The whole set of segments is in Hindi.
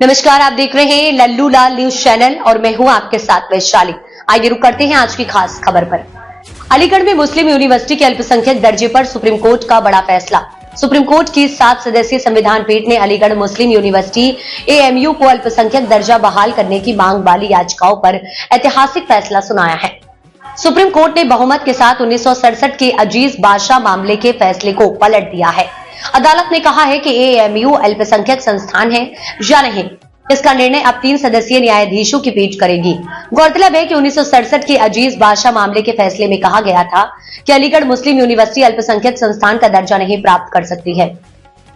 नमस्कार, आप देख रहे हैं लल्लू लाल न्यूज चैनल और मैं हूं आपके साथ वैशाली। आइए रुक करते हैं आज की खास खबर पर। अलीगढ़ में मुस्लिम यूनिवर्सिटी के अल्पसंख्यक दर्जे पर सुप्रीम कोर्ट का बड़ा फैसला। सुप्रीम कोर्ट की 7 सदस्यीय संविधान पीठ ने अलीगढ़ मुस्लिम यूनिवर्सिटी AMU को अल्पसंख्यक दर्जा बहाल करने की मांग वाली याचिकाओं पर ऐतिहासिक फैसला सुनाया है। सुप्रीम कोर्ट ने बहुमत के साथ 1967 के अजीज बादशाह मामले के फैसले को पलट दिया है। अदालत ने कहा है कि AMU अल्पसंख्यक संस्थान है या नहीं, इसका निर्णय अब 3 सदस्यीय न्यायाधीशों की पीठ करेगी। गौरतलब है कि 1967 के अजीज बादशाह मामले के फैसले में कहा गया था कि अलीगढ़ मुस्लिम यूनिवर्सिटी अल्पसंख्यक संस्थान का दर्जा नहीं प्राप्त कर सकती है,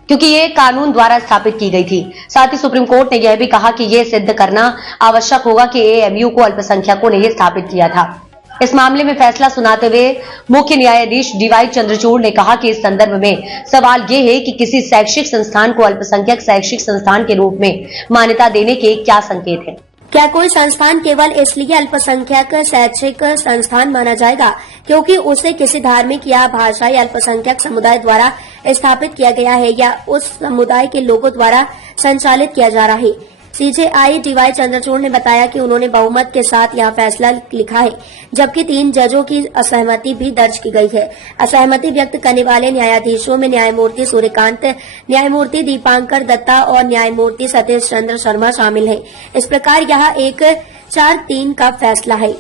क्योंकि ये कानून द्वारा स्थापित की गई थी। साथ ही सुप्रीम कोर्ट ने यह भी कहा कि यह सिद्ध करना आवश्यक होगा कि AMU को अल्पसंख्यकों ने यह स्थापित किया था। इस मामले में फैसला सुनाते हुए मुख्य न्यायाधीश DY चंद्रचूड़ ने कहा कि इस संदर्भ में सवाल ये है कि किसी शैक्षिक संस्थान को अल्पसंख्यक शैक्षिक संस्थान के रूप में मान्यता देने के क्या संकेत हैं? क्या कोई संस्थान केवल इसलिए अल्पसंख्यक शैक्षिक संस्थान माना जाएगा क्योंकि उसे किसी धार्मिक या भाषाई अल्पसंख्यक समुदाय द्वारा स्थापित किया गया है या उस समुदाय के लोगों द्वारा संचालित किया जा रहा है? CJI DY चंद्रचूड़ ने बताया कि उन्होंने बहुमत के साथ यह फैसला लिखा है, जबकि 3 जजों की असहमति भी दर्ज की गई है। असहमति व्यक्त करने वाले न्यायाधीशों में न्यायमूर्ति सूर्यकांत, न्यायमूर्ति दीपांकर दत्ता और न्यायमूर्ति सतीश चंद्र शर्मा शामिल हैं। इस प्रकार यह एक 4-3 का फैसला है।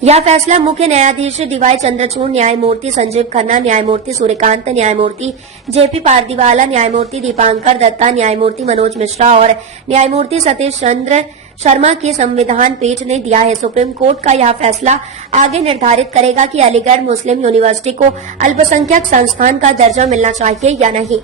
यह फैसला मुख्य न्यायाधीश DY चंद्रचूड़, न्यायमूर्ति संजीव खन्ना, न्यायमूर्ति सूर्यकांत, न्यायमूर्ति JP पारदीवाला, न्यायमूर्ति दीपांकर दत्ता, न्यायमूर्ति मनोज मिश्रा और न्यायमूर्ति सतीश चंद्र शर्मा की संविधान पीठ ने दिया है। सुप्रीम कोर्ट का यह फैसला आगे निर्धारित करेगा कि अलीगढ़ मुस्लिम यूनिवर्सिटी को अल्पसंख्यक संस्थान का दर्जा मिलना चाहिए या नहीं।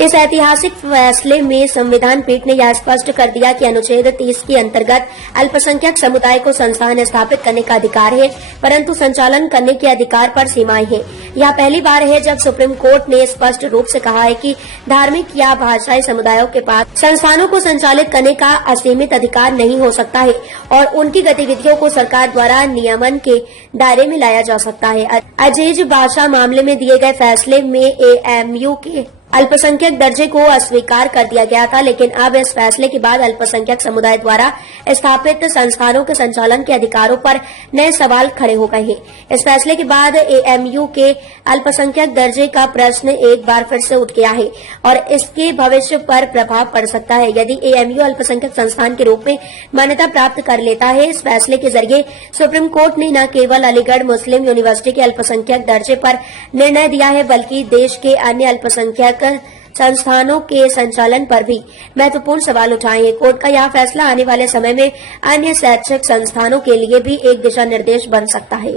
इस ऐतिहासिक फैसले में संविधान पीठ ने यह स्पष्ट कर दिया कि अनुच्छेद 30 के अंतर्गत अल्पसंख्यक समुदाय को संस्थान स्थापित करने का अधिकार है, परंतु संचालन करने के अधिकार पर सीमाएं हैं। यह पहली बार है जब सुप्रीम कोर्ट ने स्पष्ट रूप से कहा है कि धार्मिक या भाषाई समुदायों के पास संस्थानों को संचालित करने का असीमित अधिकार नहीं हो सकता है और उनकी गतिविधियों को सरकार द्वारा नियमन के दायरे में लाया जा सकता है। अजीज बादशाह मामले में दिए गए फैसले में AMU के अल्पसंख्यक दर्जे को अस्वीकार कर दिया गया था, लेकिन अब इस फैसले के बाद अल्पसंख्यक समुदाय द्वारा स्थापित संस्थानों के संचालन के अधिकारों पर नए सवाल खड़े हो गए हैं। इस फैसले के बाद AMU के अल्पसंख्यक दर्जे का प्रश्न एक बार फिर से उठ गया है और इसके भविष्य पर प्रभाव पड़ सकता है। यदि AMU अल्पसंख्यक संस्थान के रूप में मान्यता प्राप्त कर लेता है, इस फैसले के जरिए सुप्रीम कोर्ट ने न केवल अलीगढ़ मुस्लिम यूनिवर्सिटी के अल्पसंख्यक दर्जे पर निर्णय दिया है, बल्कि देश के अन्य अल्पसंख्यक संस्थानों के संचालन पर भी महत्वपूर्ण सवाल उठाए हैं। कोर्ट का यह फैसला आने वाले समय में अन्य शैक्षिक संस्थानों के लिए भी एक दिशा निर्देश बन सकता है।